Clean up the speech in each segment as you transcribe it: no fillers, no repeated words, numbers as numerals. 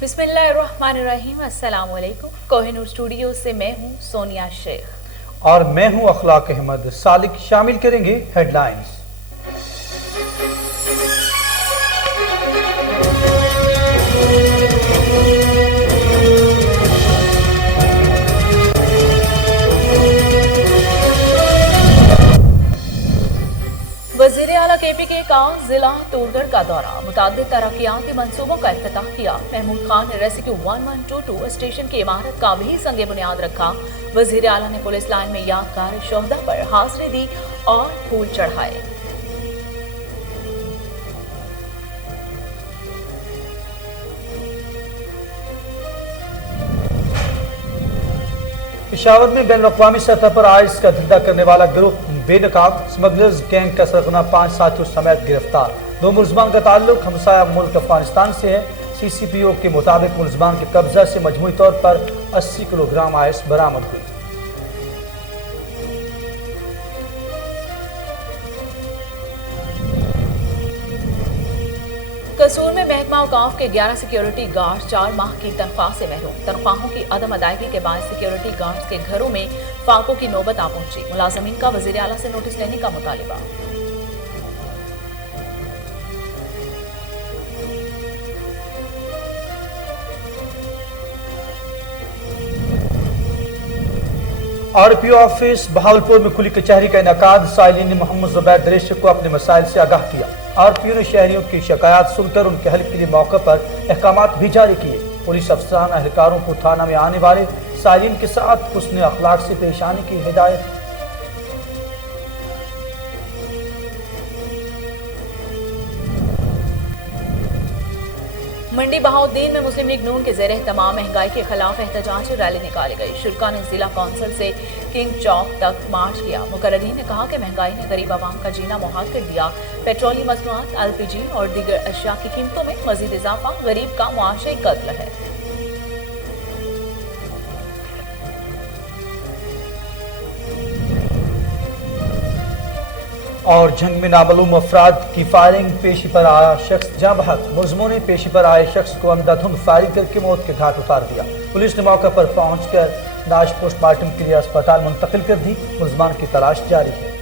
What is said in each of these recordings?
बिस्मिल्लाहिर्रहमानिर्रहीम। अस्सलाम वालेकुम। कोहिनूर स्टूडियो से मैं हूँ सोनिया शेख और मैं हूँ अखलाक अहमद। सालिक शामिल करेंगे हेडलाइंस। वज़ीर आला KPK का जिला टूरगढ़ का दौरा, मुताद्दिद तरक्याती मंसूबों का इफ्तिताह किया। महमूद खान ने रेस्क्यू 1122 स्टेशन की इमारत का भी संगे बुनियाद रखा। वज़ीर आला ने पुलिस लाइन में यादगार शोहदा पर हाज़िरी दी और फूल चढ़ाए। पेशावर में बैनुल-अक़वामी सतह पर आइस का धंधा करने वाला गिरोह बेनकाब, स्मगलर्स गैंग का सरगना 5 साथियों समेत गिरफ्तार। 2 मुलजमान का ताल्लुक हमसाया मुल्क अफगानिस्तान से है। CCPO के मुताबिक मुलजमान के कब्जा से मजमूई तौर पर 80 किलोग्राम आइस बरामद हुई। कसूर में महकमा औकाफ के 11 सिक्योरिटी गार्ड 4 माह की तनख्वाह से महरूम। तनख्वाहों की अदम अदायगी के बाद सिक्योरिटी गार्ड्स के घरों में फाकों की नौबत आ पहुंची। मुलाजमीन का वज़ीर आला से नोटिस लेने का मुतालिबा। RPO ऑफिस बहावलपुर में खुली कचहरी का इनेकाद। साइलिन ने मोहम्मद ज़ुबैर दरिश को अपने मसाइल से आगाह किया। RPO ने शहरियों की शिकायत सुनकर उनके हल के लिए मौके पर अहकामात भी जारी किए। पुलिस अफसरान अहलकारों को थाना में आने वाले साइलिन के साथ हुस्न अखलाक से पेश आने की हिदायत। मंडी बहाउद्दीन में मुस्लिम लीग नून के ज़ेरे तमाम महंगाई के खिलाफ एहतजाजी रैली निकाली गई। शुरका ने जिला कौंसिल से किंग चौक तक मार्च किया। मुकर्ररीन ने कहा कि महंगाई ने गरीब आवाम का जीना मुहाल कर दिया। पेट्रोलियम मसनूआत, LPG और दीगर अशिया की कीमतों में मजीद इजाफा गरीब का मुआशी कत्ल है। और जंग में नामालूम अफराद की फायरिंग, पेशी पर आया शख्स जाँ बहक। मुलजमों ने पेशी पर आए शख्स को अंधाधुंध फायरिंग करके मौत के घाट उतार दिया। पुलिस ने मौके पर पहुंचकर लाश पोस्टमार्टम के लिए अस्पताल मुंतकिल कर दी। मुलजमान की तलाश जारी है।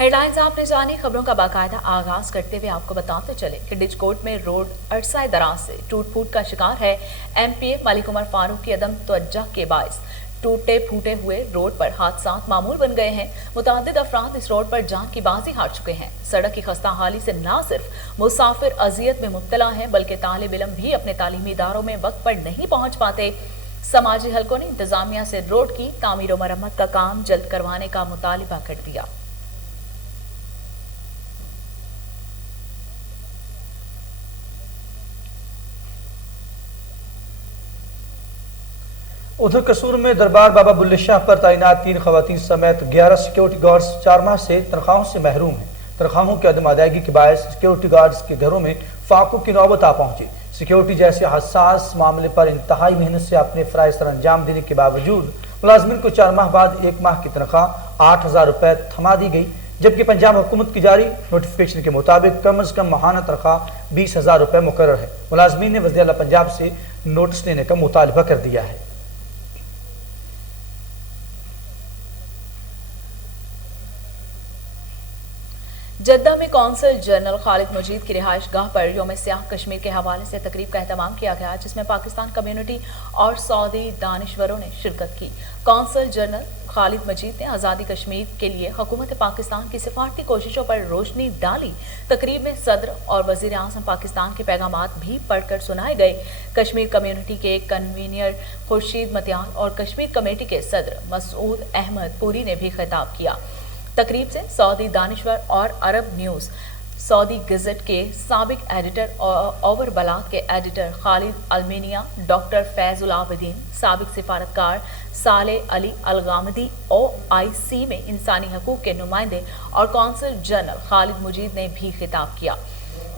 हेडलाइंस आपने जानी। खबरों का बाकायदा आगाज करते हुए आपको बताते चले कि डिजकोट में रोड अरसा दराज से टूट फूट का शिकार है। MPA मलिक उमर फारूक की अदम तवज्जो के बायस टूटे फूटे हुए रोड पर हादसात मामूल बन गए हैं। मुतादिद अफराद इस रोड पर जान की बाजी हार चुके हैं। सड़क की खस्ता हाली से न सिर्फ मुसाफिर अजियत में मुब्तला हैं, बल्कि तालिब इल्म भी अपने तालीमी इदारों में वक्त पर नहीं पहुंच पाते। समाजी हलकों ने इंतजामिया से रोड की तामीर और मरम्मत का काम जल्द करवाने का मुतालिबा कर दिया। उधर कसूर में दरबार बाबा बुल्ले शाह पर तैनात 3 खवातीन समेत 11 सिक्योरिटी गार्ड्स 4 माह से तनख्वाहों से महरूम हैं। तनख्वाहों की अदम अदायगी के बायस सिक्योरिटी गार्ड्स के घरों में फाकों की नौबत आ पहुंची। सिक्योरिटी जैसे हसास मामले पर इंतहाई मेहनत से अपने फराइज सर अंजाम देने के बावजूद मुलाजमिन को 4 माह बाद 1 माह की तनख्वाह 8,000 रुपए थमा दी गई, जबकि पंजाब हुकूमत की जारी नोटिफिकेशन के मुताबिक कम अज कम माहाना तनख्वाह 20,000 रुपए मुकर्रर है। मुलाजमीन ने वज़ीर आला पंजाब से नोटिस लेने का मुतालबा कर दिया है। जद्दा में कौंसल जनरल खालिद मजीद की रिहाइश गाह पर यौम सियाह कश्मीर के हवाले से तकरीब का एहतमाम किया गया, जिसमें पाकिस्तान कम्युनिटी और सऊदी दानिश्वरों ने शिरकत की। कौंसल जनरल खालिद मजीद ने आज़ादी कश्मीर के लिए हुकूमत पाकिस्तान की सिफारती कोशिशों पर रोशनी डाली। तकरीब में सदर और वज़ीर आज़म पाकिस्तान के पैगामात भी पढ़कर सुनाए गए। कश्मीर कम्युनिटी के कन्वीनर खुर्शीद मतियान और कश्मीर कमेटी के सदर मसूद अहमद पूरी ने भी खिताब किया। तकरीब से सऊदी दानिश्वर और अरब न्यूज़, सऊदी गज़ट के साबिक एडिटर और ओवर बलात के एडिटर खालिद अलमेनिया, डॉक्टर फैजुल आबिदीन, साबिक सिफारतकार सालेह अली अलगामदी OIC में इंसानी हकूक के नुमाइंदे और कौंसल जनरल खालिद मजीद ने भी खिताब किया।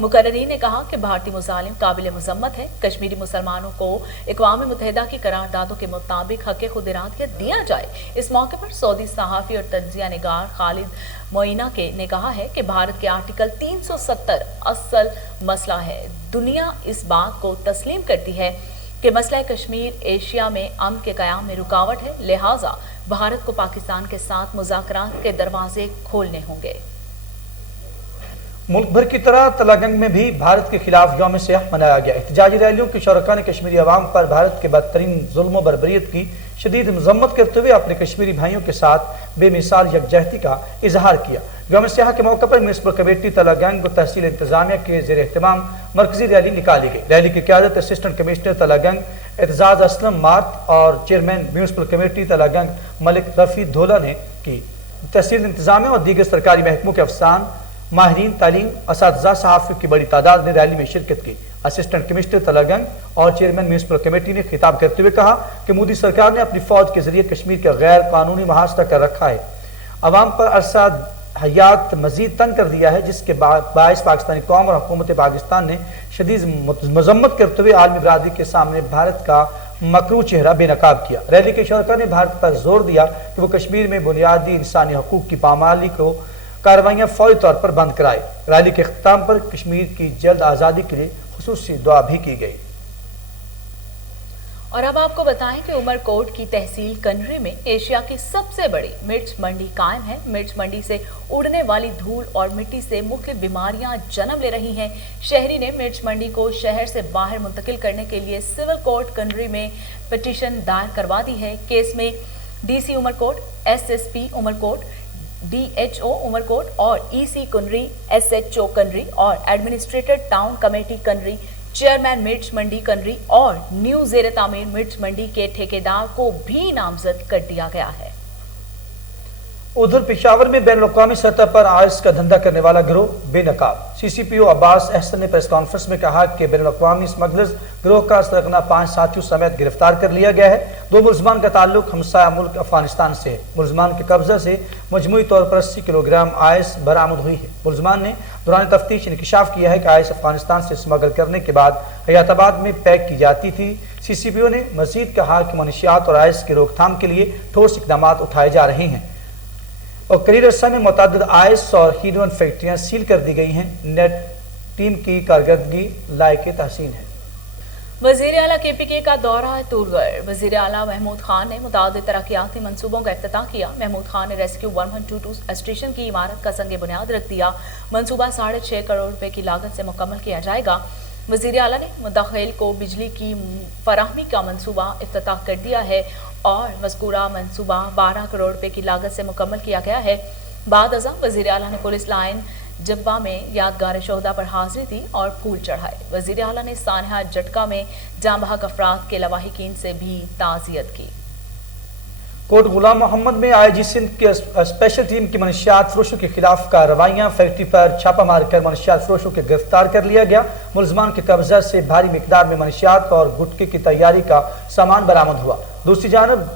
मुकर्ररीन ने कहा कि भारतीय मुजालिम काबिल मुजम्मत है। कश्मीरी मुसलमानों को अक़वाम मुत्तहिदा की करारदादों के मुताबिक हक़ खुद इरादियत दिया जाए। इस मौके पर सऊदी सहाफ़ी और तज्ज़िया निगार खालिद मोइना ने कहा है कि भारत के आर्टिकल 370 असल मसला है। दुनिया इस बात को तस्लीम करती है कि मसला कश्मीर एशिया में अमन के क़याम में रुकावट है, लिहाजा भारत को पाकिस्तान के साथ मुज़ाकरात के दरवाजे खोलने होंगे। मुल्क भर की तरह तलागंग में भी भारत के खिलाफ यौम सियाह मनाया गया। एहतजाजी रैलियों के शरका ने कश्मीरी अवाम पर भारत के बदतरीन जुल्म व बर्बरियत की शदीद मजम्मत करते हुए अपने कश्मीरी भाइयों के साथ बेमिसाल यकजहती का इजहार किया। यौम सियाह के मौके पर म्यूनसिपल कमेटी तलागंग और तहसील इंतजामिया के ज़ेर एहतमाम मरकजी रैली निकाली गई। रैली की क़यादत असिस्टेंट कमिश्नर तलागंग एतजाज असलम मार्त और chairman municipal committee Talagang Malik Rafi धोला ने की। तहसील इंतजामिया और दीगर सरकारी महकमों के अफसान, माहिरीन तालीम, असातिज़ा, सहाफ़ियों की बड़ी तादाद ने रैली में शिरकत की। असिस्टेंट कमिश्नर तलागंग और चेयरमैन म्यूनसिपल कमेटी ने खिताब करते हुए कहा कि मोदी सरकार ने अपनी फौज के जरिए कश्मीर का गैर कानूनी मुहासरा कर रखा है, अवाम पर अरसा हयात मजीद तंग कर दिया है, जिसके बायस पाकिस्तानी कौम और हुकूमत पाकिस्तान ने शदीद मजम्मत करते हुए आलमी बरादरी के सामने भारत का मकरू चेहरा बेनकाब किया। रैली के शरका ने भारत पर जोर दिया कि वो कश्मीर में बुनियादी इंसानी हकूक की पामाली को कार्रवाइयाँ फौरी तौर पर बंद कराए। रैली के अख्ताम पर कश्मीर की जल्द आज़ादी के लिए खुसूसी दुआ भी की गई। और अब आपको बताएं कि उमरकोट की तहसील कनरी में एशिया की सबसे बड़ी मिर्च मंडी कायम है। मिर्च मंडी से उड़ने वाली धूल और मिट्टी से मुख्तलिफ बीमारियां जन्म ले रही हैं। शहरी ने मिर्च मंडी को शहर से बाहर मुंतकिल करने के लिए सिविल कोर्ट कनरी में पिटीशन दायर करवा दी है। केस में DC Umarkot, SSP Umarkot, DHO Umarkot और EC कनरी, SHO कनरी और administrator town committee Connery, chairman मिर्च मंडी कनरी और न्यू ज़ेर तामीर मिर्च मंडी के ठेकेदार को भी नामजद कर दिया गया है। उधर पेशावर में बैनुल-अक़वामी सतह पर आइस का धंधा करने वाला गिरोह बेनकाब। CCPO अब्बास अहसन ने प्रेस कॉन्फ्रेंस में कहा कि बैनुल-अक़वामी स्मगलर्स गिरोह का सरगना 5 साथियों समेत गिरफ्तार कर लिया गया है। 2 मुलजमान का ताल्लुक हमसाया मुल्क अफगानिस्तान से है। मुलजमान के कब्जे से मजमूई तौर पर 80 किलोग्राम आइस बरामद हुई है। मुलजमान ने दौरान तफ्तीश इंकशाफ किया है कि आइस अफगानिस्तान से स्मगल करने के बाद हयाताबाद में पैक की जाती थी। CCPO ने मजीद कहा कि मनशियात और आइस की रोकथाम के लिए ठोस इकदाम उठाए जा रहे हैं और करीब अरसा में मुतअद्दिद आइस और हीरोइन फैक्ट्रियां सील कर दी गई हैं। नेट टीम की कारकर्दगी लायक तहसीन है। वज़ीर आला KPK का दौरा तूरगढ़। वज़ीर आला महमूद खान ने मुतअद्दिद तरक्याती मंसूबों का इफ्तिताह किया। महमूद खान ने रेस्क्यू 1122 स्टेशन की इमारत का संग बुनियाद रख दिया। मंसूबा 6.5 करोड़ रुपए की लागत से मुकम्मल किया जाएगा। वज़ीर आला ने मुद्दखिल को बिजली की फराहमी का मंसूबा इफ्तिताह कर दिया है और मज़कूरा मंसूबा 12 करोड़ रुपए की लागत से मुकम्मल किया गया है। बाद अज़ां वज़ीर आला ने पुलिस लाइन जब्बा में यादगार शोहदा पर हाजिरी दी और फूल चढ़ाए। वज़ीर आला ने सानहा जटका में जाँ बहक अफराद के लवाहिकीन से भी ताज़ियत की। कोट गुलाम मोहम्मद में IG सिंध के स्पेशल टीम की मनशियात फरोशों के खिलाफ कार्रवाइयाँ। फैक्ट्री पर छापा मारकर मनशियात फरोशों के गिरफ्तार कर लिया गया। मुलजमान के कब्जा से भारी मिकदार में मनशियात और गुटके की तैयारी का सामान बरामद हुआ। दूसरी जानब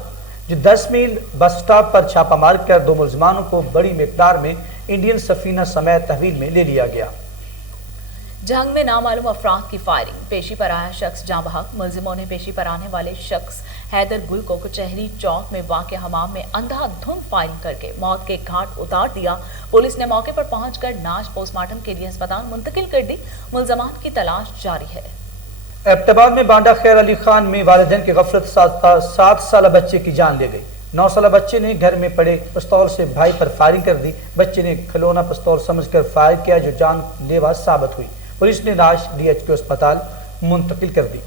10 मील बस स्टॉप पर छापा मारकर 2 मुलजमानों को बड़ी मिकदार में इंडियन सफीना समेत तहवील में ले लिया गया। जंग में नामालूम अफराद की फायरिंग। पेशी पर आया शख्स जाँ बहक। मुलजिमों ने पेशी पर आने वाले शख्स हैदर गुल को कचहरी चौक में वाक़े हमाम में अंधाधुंध फायरिंग करके मौत के घाट उतार दिया। पुलिस ने मौके पर पहुंचकर नाश पोस्टमार्टम के लिए अस्पताल मुंतकिल कर दी। मुलजमान की तलाश जारी है। एबटाबाद में बांडा खैर अली खान में वालिदैन की गफलत 7 साल बच्चे की जान ले गई। 9 साल बच्चे ने घर में पड़े पिस्तौल से भाई पर फायरिंग कर दी। बच्चे ने खिलौना पिस्तौल समझकर फायर किया जो जानलेवा साबित हुई। पुलिस ने लाश DHQ अस्पताल मुंतकिल कर दी।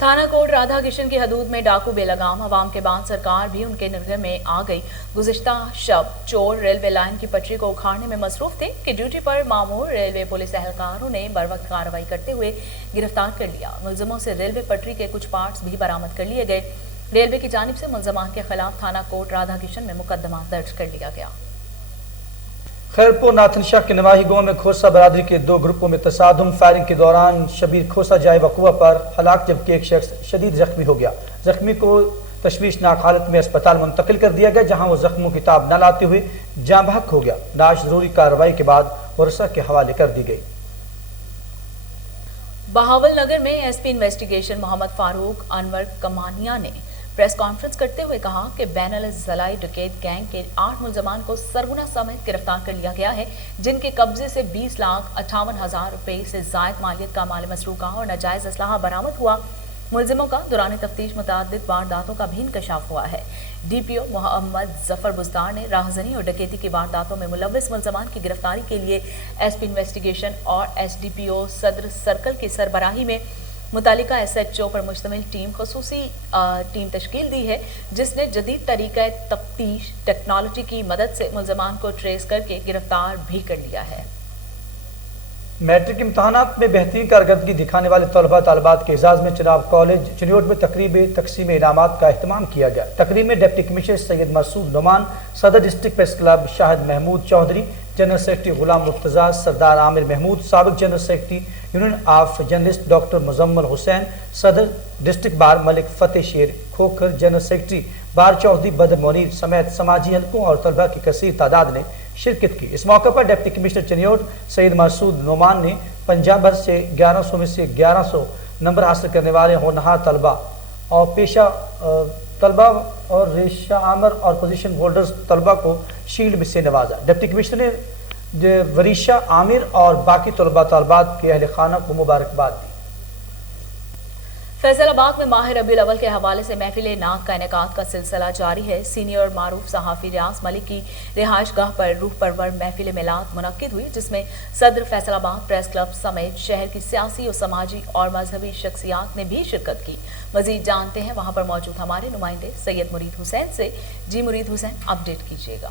थाना कोट राधा किशन की हदूद में डाकू बेलगाम। अवाम के बाद सरकार भी उनके निर्गह में आ गई। गुज़िश्ता शब चोर रेलवे लाइन की पटरी को उखाड़ने में मसरूफ थे कि ड्यूटी पर मामूर रेलवे पुलिस एहलकारों ने बरवक्त कार्रवाई करते हुए गिरफ्तार कर लिया। मुलजमों से रेलवे पटरी के कुछ पार्ट्स भी बरामद कर लिए गए। रेलवे की जानिब से मुलजमान के खिलाफ थाना कोट राधा किशन में मुकदमा दर्ज कर लिया गया। खैरपुर नाथनशाह के नवाही गांव में खोसा बरादरी के 2 ग्रुपों में तसादुम। फायरिंग के दौरान शबीर खोसा जाए वकुआ पर हलाक जबकि एक शख्स शदीद जख्मी हो गया। जख्मी को तशवीशनाक हालत में अस्पताल मुंतकिल कर दिया गया, जहां वो जख्मों की ताब न लाते हुए जाँ बहक हो गया। लाश जरूरी कार्रवाई के बाद वर्षा के हवाले कर दी गई। बहावल नगर में एसपी इन्वेस्टिगेशन मोहम्मद फारूक अनवर कमानिया ने प्रेस कॉन्फ्रेंस करते हुए कहा कि बैनल ज़लाई डकैत गैंग के 8 मुलजमान को सरगुना समेत गिरफ्तार कर लिया गया है, जिनके कब्जे से 20,58,000 रुपए से जायद मालियत का माल मसरूका और नाजायज असलाहा बरामद हुआ। मुलजिमों का दौरान तफ्तीश मुतअद्दिद वारदातों का भी इंकशाफ हुआ है। डीपीओ मोहम्मद जफर बुज़दार ने राहजनी और डकैती की वारदातों में मुलव्विस मुलजमान की गिरफ्तारी के लिए एसपी इन्वेस्टिगेशन और एसडीपीओ सदर सर्कल की सरबराही में मुतालिका एसएचओ पर मुश्तमिल खसूसी टीम तश्कील दी है, जिसने जदीद तरीका तफ्तीश टेक्नोलॉजी की मदद से मुलजमान को ट्रेस करके गिरफ्तार भी कर लिया है। मैट्रिक इम्तहानात में बेहतरीन कारकर्दगी दिखाने वाले तलबा तालिबात के एजाज में चनाब कॉलेज चिन्योट में तकरीब तकसीम इनामात का अहतमाम किया गया। तकरीब में डिप्टी कमिश्नर सैयद मसूद नुमान, सदर district press club Shahid Mahmood Chaudhry, general secretary Ghulam Murtaza, Sardar Amir Mahmood, साबिक general secretary union of journalist doctor Muzammil Hussain, सदर district bar Malik Fateh Sher Khokhar, general secretary bar Chaudhry Badar Munir समेत समाजी हलकों और तलबा की कसीर तादाद ने शिरकत की। इस मौके पर डिप्टी कमिश्नर चिन्योट सैयद मसूद नुमान ने पंजाब भर से 1100 में से 1100 नंबर हासिल करने वाले होनहार तलबा और पेशा तलबा और रेशा आमर और पोजीशन होल्डर्स तलबा को शील्ड में से नवाजा। डिप्टी कमिश्नर ने वरीशा आमिर और बाकी तलबा तलबात के अहल खाना को मुबारकबाद दी। फैसलाबाद में माह रबीउल अव्वल के हवाले से महफिल नाक का इनेकाद का सिलसिला जारी है। सीनियर और मारूफ सहाफ़ी रियाज मलिक की रिहाइश गाह पर रूह परवर महफिल मिलाद मुनक्किद हुई, जिसमें सदर फैसलाबाद प्रेस क्लब समेत शहर की सियासी और समाजी और मजहबी शख्सियात ने भी शिरकत की। मजीद जानते हैं वहां पर मौजूद हमारे नुमाइंदे सैयद मुरीद हुसैन से। जी मुरीद हुसैन, अपडेट कीजिएगा।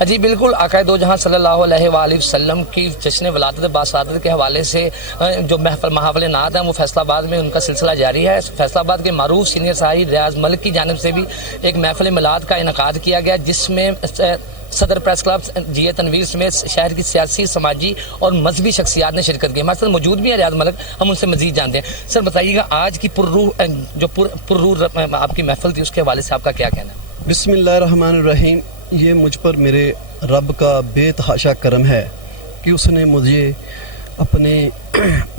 जी बिल्कुल, आक़ाए दो जहां सल्लल्लाहु अलैहि वसल्लम की जश्न वलादत बासादत के हवाले से जो महफिल नात है वो फैसलाबाद में उनका सिलसिला जारी है। फैसलाबाद के मारूफ सीनियर साही रियाज मलिक की जानिब से भी एक महफिल मिलाद का इनकाद किया गया, जिसमें सदर प्रेस क्लब जी तनवीर समेत शहर की सियासी समाजी और मजहबी शख्सियात ने शिरकत की। हमारे साथ मौजूद भी है रियाज मलिक, हम उनसे मजीद जानते हैं। सर बताइएगा, आज की पुर्रूह आपकी महफिल थी, उसके हवाले से आपका क्या कहना है? बिस्मिल्लाहिर्रहमानिर्रहीम। ये मुझ पर मेरे रब का बेतहाशा करम है कि उसने मुझे अपने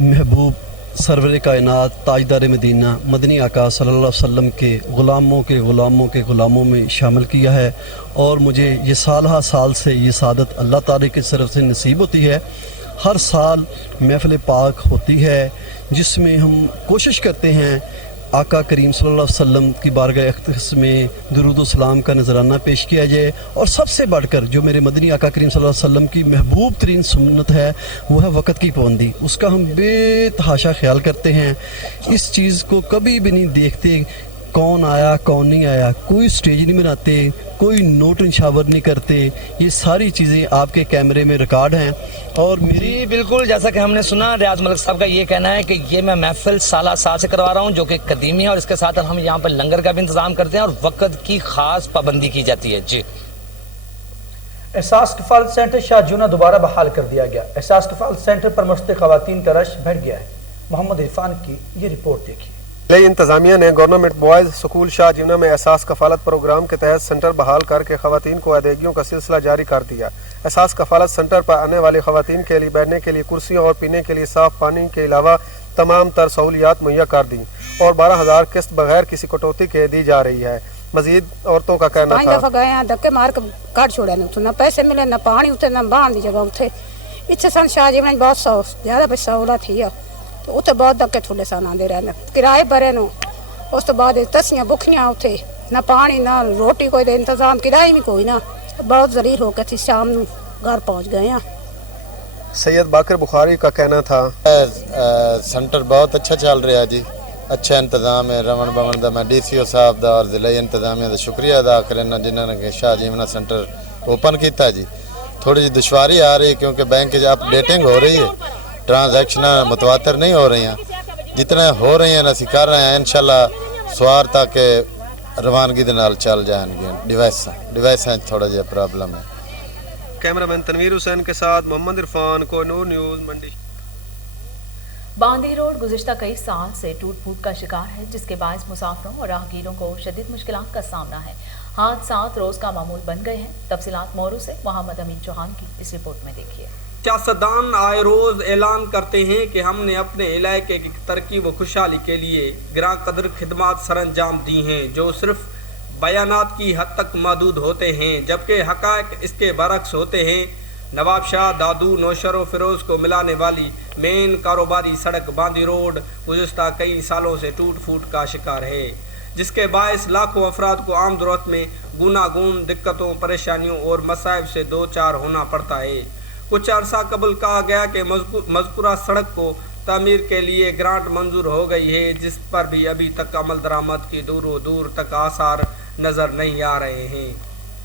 महबूब सरवर कायनात ताजदार मदीना मदनी आका सल्लल्लाहु अलैहि वसल्लम के ग़ुलामों में शामिल किया है, और मुझे ये साल से ये सादत अल्लाह ताला की तरफ से नसीब होती है। हर साल महफिल पाक होती है, जिसमें हम कोशिश करते हैं आका करीम सल्लल्लाहु अलैहि वसल्लम की बारगाह अक़दस में दुरूद व सलाम का नजराना पेश किया जाए, और सबसे बढ़कर जो मेरे मदनी आका करीम सल्लल्लाहु अलैहि वसल्लम की महबूब तरीन सुन्नत है वो है वक़्त की पाबंदी। उसका हम बेतहाशा ख्याल करते हैं। इस चीज़ को कभी भी नहीं देखते कौन आया कौन नहीं आया, कोई स्टेज नहीं बनाते, कोई नोट निशावर नहीं करते। ये सारी चीज़ें आपके कैमरे में रिकॉर्ड हैं। और मेरी बिल्कुल, जैसा कि हमने सुना रियाज मलिक साहब का ये कहना है कि ये मैं महफिल साल से करवा रहा हूँ, जो कि कदीमी है, और इसके साथ हम यहाँ पर लंगर का भी इंतजाम करते हैं और वक़्त की खास पाबंदी की जाती है। जी, एहसास कफालत सेंटर शाहजूना दोबारा बहाल कर दिया गया। एहसास कफालत सेंटर पर मुश्तक खवातीन का रश बढ़ गया है। मोहम्मद इरफान की ये रिपोर्ट देखिए। जिले इंतजामिया ने गवर्नमेंट बॉयज़ स्कूल शाहजूना में एहसास कफालत प्रोग्राम के तहत सेंटर बहाल करके खवातीन को अदायगियों का सिलसिला जारी कर दिया। एहसास कफालत सेंटर पर आने वाली खवातीन के लिए बैठने के लिए कुर्सियों और पीने के लिए साफ पानी के अलावा तमाम तर सहूलियात मुहैया कर दी, और 12,000 किस्त बगैर किसी कटौती के दी जा रही है। मजीद औरतों का कहना था, गए धक्के मार के काट छोड़ा, न पैसे मिले, न पानी उते, न बहान की जगह उथे। इतने सन शाहजूना बहुत ज्यादा सहूलत थी, तो उत्थे बहुत धक्के थोड़े सन आते रहे, किराए भरे नो। उस तो बाद तसियां भुखियां उथे, न पानी न रोटी कोई इंतजाम, किराए भी कोई ना। बहुत जलील होकर थी, शाम ਨੂੰ घर पहुंच गए हैं। सैयद बाकर बुखारी का कहना था, सेंटर बहुत अच्छा चल रहा है जी, अच्छा इंतजाम है। रमन बमन का मैं DCO साहब का और जिले इंतजामिया का शुक्रिया अदा करना जिन्होंने शाहजूना सेंटर ओपन किया जी। थोड़ी जी दुश्वारी आ रही है क्योंकि बैंक अपडेटिंग हो रही है, ट्रांजैक्शन मुतवातर नहीं हो रही हैं, जितने हो रही हैं ਅਸੀਂ कर रहे हैं। इंशाल्लाह सवार तक रवानगी के नाल चल जाएंगे। डिवाइस थोड़ा जिहा प्रॉब्लम है। कैमरामैन तनवीर हुसैन के साथ मोहम्मद इरफान, कोहिनूर न्यूज़, मंडी। बांदी रोड गुज़िश्ता कई साल से टूट फूट का शिकार है, जिसके बायस मुसाफिरों और राहगीरों को शदीद मुश्किलात का सामना है। हादसात रोज का मामूल बन गए हैं। तफसीलात मोरू से मोहम्मद अमीन चौहान की इस रिपोर्ट में देखिए। सियासतदान आए रोज ऐलान करते हैं कि हमने अपने इलाके की तरक्की व खुशहाली के लिए गिरां कदर खिदमात सरअंजाम दी हैं, जो सिर्फ बयानात की हद तक महदूद होते हैं, जबकि हक़ाइक़ इसके बरक्स होते हैं। नवाब शाह दादू नौशर व फिरोज़ को मिलाने वाली मेन कारोबारी सड़क बांदी रोड गुज़िश्ता कई सालों से टूट फूट का शिकार है, जिसके बायस लाखों अफराद को आमदोरफ्त में गुनागून दिक्कतों, परेशानियों और मसाइब से दो चार होना पड़ता है। कुछ अरसा कबल कहा गया कि मज़कूरा सड़क को तामीर के लिए ग्रांट मंजूर हो गई है, जिस पर भी अभी तक अमल दरामद की दूर दूर तक आसार नज़र नहीं आ रहे हैं।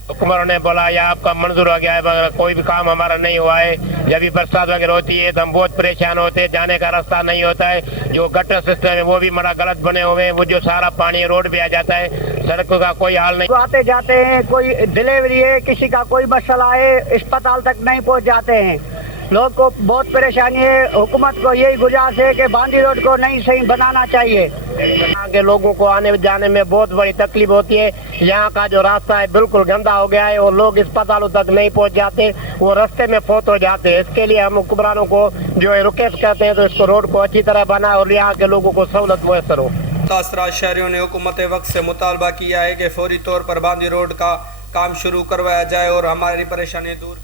हुक्मरानों ने बोला या आपका मंजूर हो गया है, मगर कोई भी काम हमारा नहीं हुआ है। जब भी बरसात वगैरह होती है तो हम बहुत परेशान होते हैं, जाने का रास्ता नहीं होता है। जो गटर सिस्टम है वो भी बड़ा गलत बने हुए हैं, वो जो सारा पानी रोड पे आ जाता है, सड़कों का कोई हाल नहीं। आते जाते हैं, कोई डिलीवरी है, किसी का कोई मसला है, अस्पताल तक नहीं पहुंच जाते हैं। लोग को बहुत परेशानी है। हुकूमत को यही गुजारिश है कि बांदी रोड को नहीं सही बनाना चाहिए। यहाँ के लोगों को आने जाने में बहुत बड़ी तकलीफ होती है। यहाँ का जो रास्ता है बिल्कुल गंदा हो गया है और लोग अस्पतालों तक नहीं पहुँच जाते, वो रास्ते में फौत हो जाते हैं। इसके लिए हम हुक्मरानों को जो है रिक्वेस्ट करते हैं तो इसको रोड को अच्छी तरह बनाए और यहाँ के लोगों को सहूलत मुयसर हो। मुतासरा शहरियों ने हुकूमत वक्त से मुतालबा किया है कि फौरी तौर पर बांदी रोड का काम शुरू करवाया जाए और हमारी परेशानी दूर।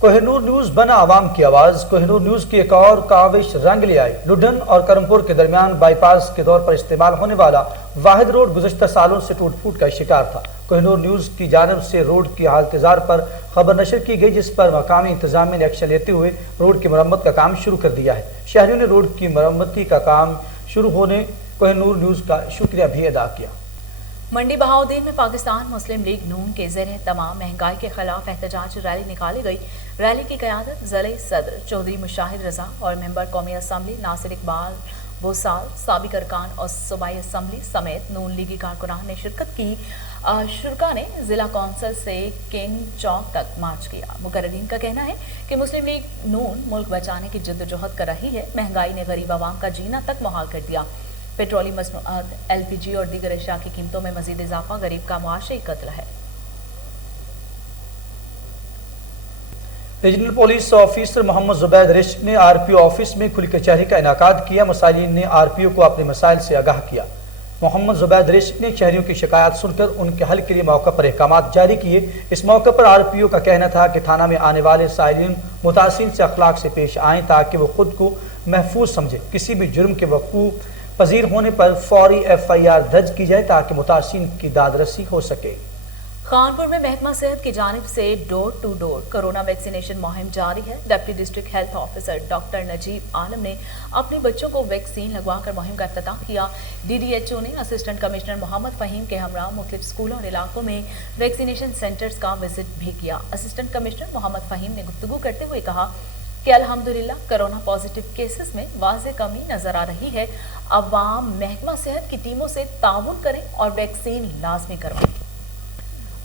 कोहिनूर न्यूज बना आवाम की आवाज। कोहिनूर न्यूज की एक और काविश रंग ले आई। लुडन और करमपुर के दरमियान बाईपास के तौर पर इस्तेमाल होने वाला वाहिद रोड गुज़श्ता सालों से टूट फूट का शिकार था। कोहिनूर न्यूज की जानिब से रोड की हालतजार पर खबर नशर की गई, जिस पर मकामी इंतजामिया ने एक्शन लेते हुए रोड की मरम्मत का काम शुरू कर दिया है। शहरियों ने रोड की मरम्मती का काम शुरू होने कोहिनूर न्यूज का शुक्रिया भी अदा किया। मंडी बहाउद्दीन में पाकिस्तान मुस्लिम लीग नून के ज़ेरे तमाम महंगाई के खिलाफ एहतजाज रैली निकाली गई। रैली की क़यादत ज़िले सदर चौधरी मुशाहिद रजा और मेंबर कौमी असम्बली नासिर इकबाल बोसाल, साबिक अरकान और सूबाई असम्बली समेत नून लीगी कारकुनान ने शिरकत की। शुरका ने जिला कौंसिल से किंग चौक तक मार्च किया। मुकर्ररीन का कहना है कि मुस्लिम लीग नून मुल्क बचाने की जद्दोजहद कर रही है। महंगाई ने गरीब आवाम का जीना तक मुहाल कर दिया। पेट्रोलियम मसनूआत, LPG और दीगर अशिया की कीमतों में मजीद इजाफा गरीब का मुआशी कत्ल है। Regional police officer Mohammad Zubaid risk ने RPO ऑफिस में खुली कचहरी का इनाकाद किया। मसाइलिन ने RPO को अपने मसाइल से आगाह किया। मोहम्मद जुबैद रिश्क ने शहरियों की शिकायत सुनकर उनके हल के लिए मौके पर अहकामात जारी किए। इस मौके पर RPO का कहना था कि थाना में आने वाले साइलिन मुतासिन से अखलाक से पेश आएँ ताकि वो खुद को महफूज समझे। किसी भी जुर्म के वकूअ पजीर होने पर फौरी FIR दर्ज की जाए ताकि मुतासिन की दादरसी हो सके। खानपुर में महकमा सेहत की जानिब से door to door corona vaccination मुहिम जारी है। Deputy district health officer doctor Najeeb Alam ने अपने बच्चों को वैक्सीन लगवाकर मुहिम का इफ्तिताह किया। DDHO ने असिस्टेंट कमिश्नर मोहम्मद फहीम के हमरा मुख्तलिफ स्कूलों और इलाकों में वैक्सीनेशन सेंटर्स का विजिट भी किया। असिस्टेंट कमिश्नर मोहम्मद फहीम ने गुफ्तगू करते हुए कहा कि अल्हम्दुलिल्लाह कोरोना पॉजिटिव केसेस में वाज़ेह कमी नजर आ रही है। अवाम महकमा सेहत की टीमों से ताउन करें और वैक्सीन लाजमी करवाएं।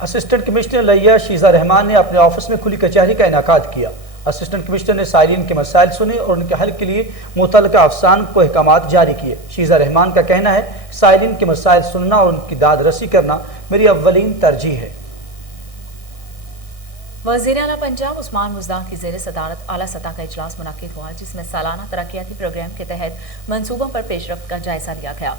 असिस्टेंट कमिश्नर लिया शीजा रहमान ने अपने ऑफिस में खुली कचहरी का इनाकाद किया। असिस्टेंट कमिश्नर ने साइलिन के मसाइल सुने और उनके हल के लिए मुतल्लिका अफसान को अहकामात जारी किए। शीजा रहमान का कहना है साइलिन के मसाइल सुनना और उनकी दादरसी करना मेरी अव्वलीन तरजीह है। वज़ीर आला पंजाब उस्मान बुज़दार की ज़ेर सदारत आला सतह का इजलास मुनक्किद हुआ, जिसमें सालाना तरक्याती प्रोग्राम के तहत मंसूबों पर पेशरफ्त का जायजा लिया गया।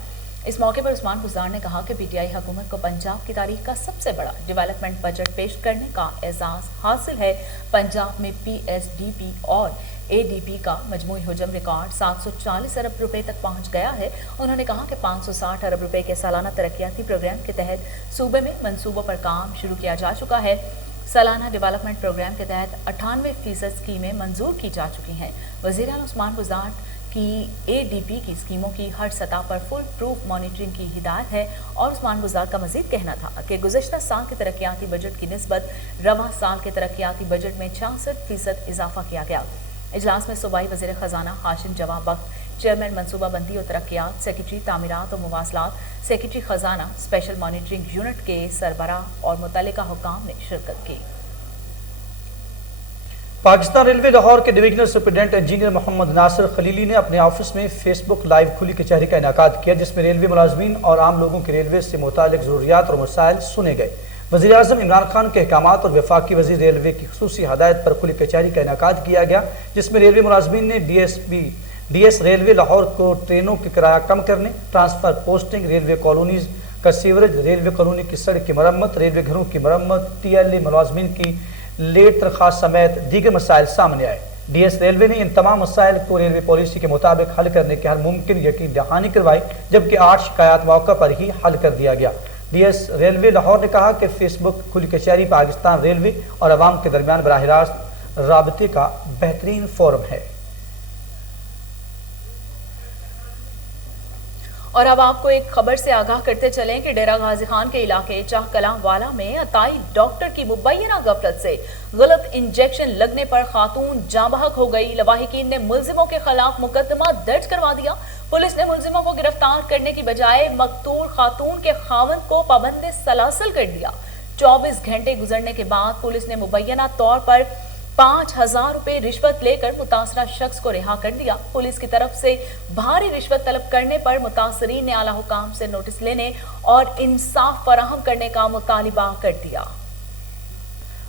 इस मौके पर उस्मान बुज़दार ने कहा कि PTI हुकूमत को पंजाब की तारीख का सबसे बड़ा डेवलपमेंट बजट पेश करने का एजाज़ हासिल है। पंजाब में PSDP और ADP का मजमूई हुजम रिकॉर्ड 740 अरब रुपए तक पहुंच गया है। उन्होंने कहा कि 560 अरब रुपए के सालाना तरक्याती प्रोग्राम के तहत सूबे में मंसूबों पर काम शुरू किया जा चुका है। सालाना डेवलपमेंट प्रोग्राम के तहत 98% स्कीमें मंजूर की जा चुकी हैं। वज़ीर आला उस्मान बुज़दार की ADP की स्कीमों की हर सतह पर फुल प्रूफ मॉनिटरिंग की हिदायत है। और उस्मान बुज़दार का मजीद कहना था कि गुज़श्ता साल के तरक्याती बजट की निस्बत रवा साल के तरक्याती बजट में 66% इजाफा किया गया। इजलास में सूबाई वज़ीर ख़जाना हाशिम जवाब बख्त, चेयरमैन मनसूबाबंदी और तरक्यात, सेक्रेटरी तामीरात और मुवासलात, सेक्रेटरी खजाना, स्पेशल मॉनिटरिंग यूनिट के सरबराह और मुतल्लिका हुक्काम ने शिरकत की। پاکستان ریلوے لاہور کے ڈویژنل سپرنٹینڈنٹ انجینئر محمد ناصر خلیلی نے اپنے آفس میں فیس بک لائیو کھلی کچہری کا انعقاد کیا، جس میں ریلوے ملازمین اور عام لوگوں کے ریلوے سے متعلق ضروریات اور مسائل سنے گئے۔ وزیر اعظم عمران خان کے احکامات اور وفاقی وزیر ریلوے کی خصوصی ہدایت پر کھلی کچہری کا انعقاد کیا گیا، جس میں ریلوے ملازمین نے ڈی ایس ریلوے لاہور کو ٹرینوں کے کرایہ کم کرنے، ٹرانسفر پوسٹنگ، ریلوے کالونیز کا سیوریج، ریلوے کالونی کی سڑک کی مرمت، ریلوے گھروں کی مرمت، TLA ملازمین کی لیٹ تنخواہ سمیت دیگر مسائل سامنے آئے۔ ڈی ایس ریلوے نے ان تمام مسائل کو ریلوے پالیسی کے مطابق حل کرنے کی ہر ممکن یقین دہانی کروائی، جبکہ 8 شکایات موقع پر ہی حل کر دیا گیا۔ ڈی ایس ریلوے لاہور نے کہا کہ فیس بک کھلی کچہری پاکستان ریلوے اور عوام کے درمیان براہ راست رابطے کا بہترین فورم ہے۔ اور اب آپ کو ایک خبر سے آگاہ کرتے چلیں کہ ڈیرہ غازی خان کے علاقے چاہ کلاں والا میں عطائی ڈاکٹر کی مبینہ غفلت سے غلط انجیکشن لگنے پر خاتون جاں بحق ہو گئی۔ لواحقین نے ملزموں کے خلاف مقدمہ درج کروا دیا۔ پولیس نے ملزموں کو گرفتار کرنے کی بجائے مقتول خاتون کے خاوند کو پابند سلاسل کر دیا۔ 24 گھنٹے گزرنے کے بعد پولیس نے مبینہ طور پر 5000 روپے رشوت لے کر متاثرہ شخص کو رہا کر دیا۔ پولیس کی طرف سے بھاری رشوت طلب کرنے پر متاثرین نے اعلیٰ حکام سے نوٹس لینے اور انصاف فراہم کرنے کا مطالبہ کر دیا۔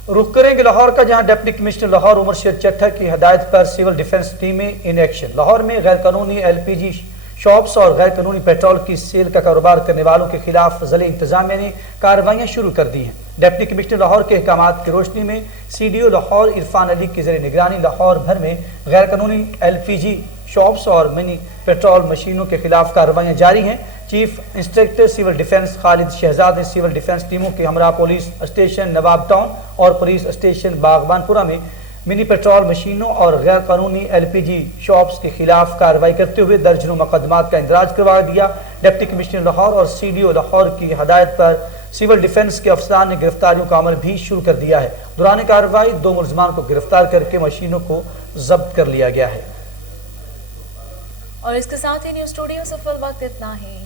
رخ کریں گے لاہور کا، جہاں ڈپٹی کمشنر لاہور عمر شیر چٹھا کی ہدایت پر سول ڈیفنس ٹیمیں ان ایکشن۔ لاہور میں غیر قانونی LPG شاپس اور غیر قانونی پیٹرول کی سیل کا کاروبار کرنے والوں کے خلاف ضلع انتظامیہ نے کارروائیاں شروع کر دی ہیں۔ ڈپٹی کمشنر لاہور کے احکامات کی روشنی میں CDO لاہور عرفان علی کی زیر نگرانی لاہور بھر میں غیر قانونی LPG شاپس اور منی پیٹرول مشینوں کے خلاف کارروائیاں جاری ہیں۔ چیف انسپکٹر سول ڈیفنس خالد شہزاد نے سول ڈیفنس ٹیموں کے ہمراہ پولیس اسٹیشن نواب ٹاؤن اور پولیس اسٹیشن باغبان پورہ میں منی پیٹرول مشینوں اور غیر قانونی LPG شاپس کے خلاف کارروائی کرتے ہوئے درجنوں مقدمات کا اندراج کروا دیا۔ ڈپٹی کمشنر لاہور اور CDO لاہور کی ہدایت پر سول ڈیفنس کے افسران نے گرفتاریوں کا عمل بھی شروع کر دیا ہے۔ دوران کارروائی 2 ملزمان کو گرفتار کر کے مشینوں کو ضبط کر لیا گیا ہے۔ اور اس کے ساتھ ہی نیوز اسٹوڈیو سے فی الوقت اتنا ہی۔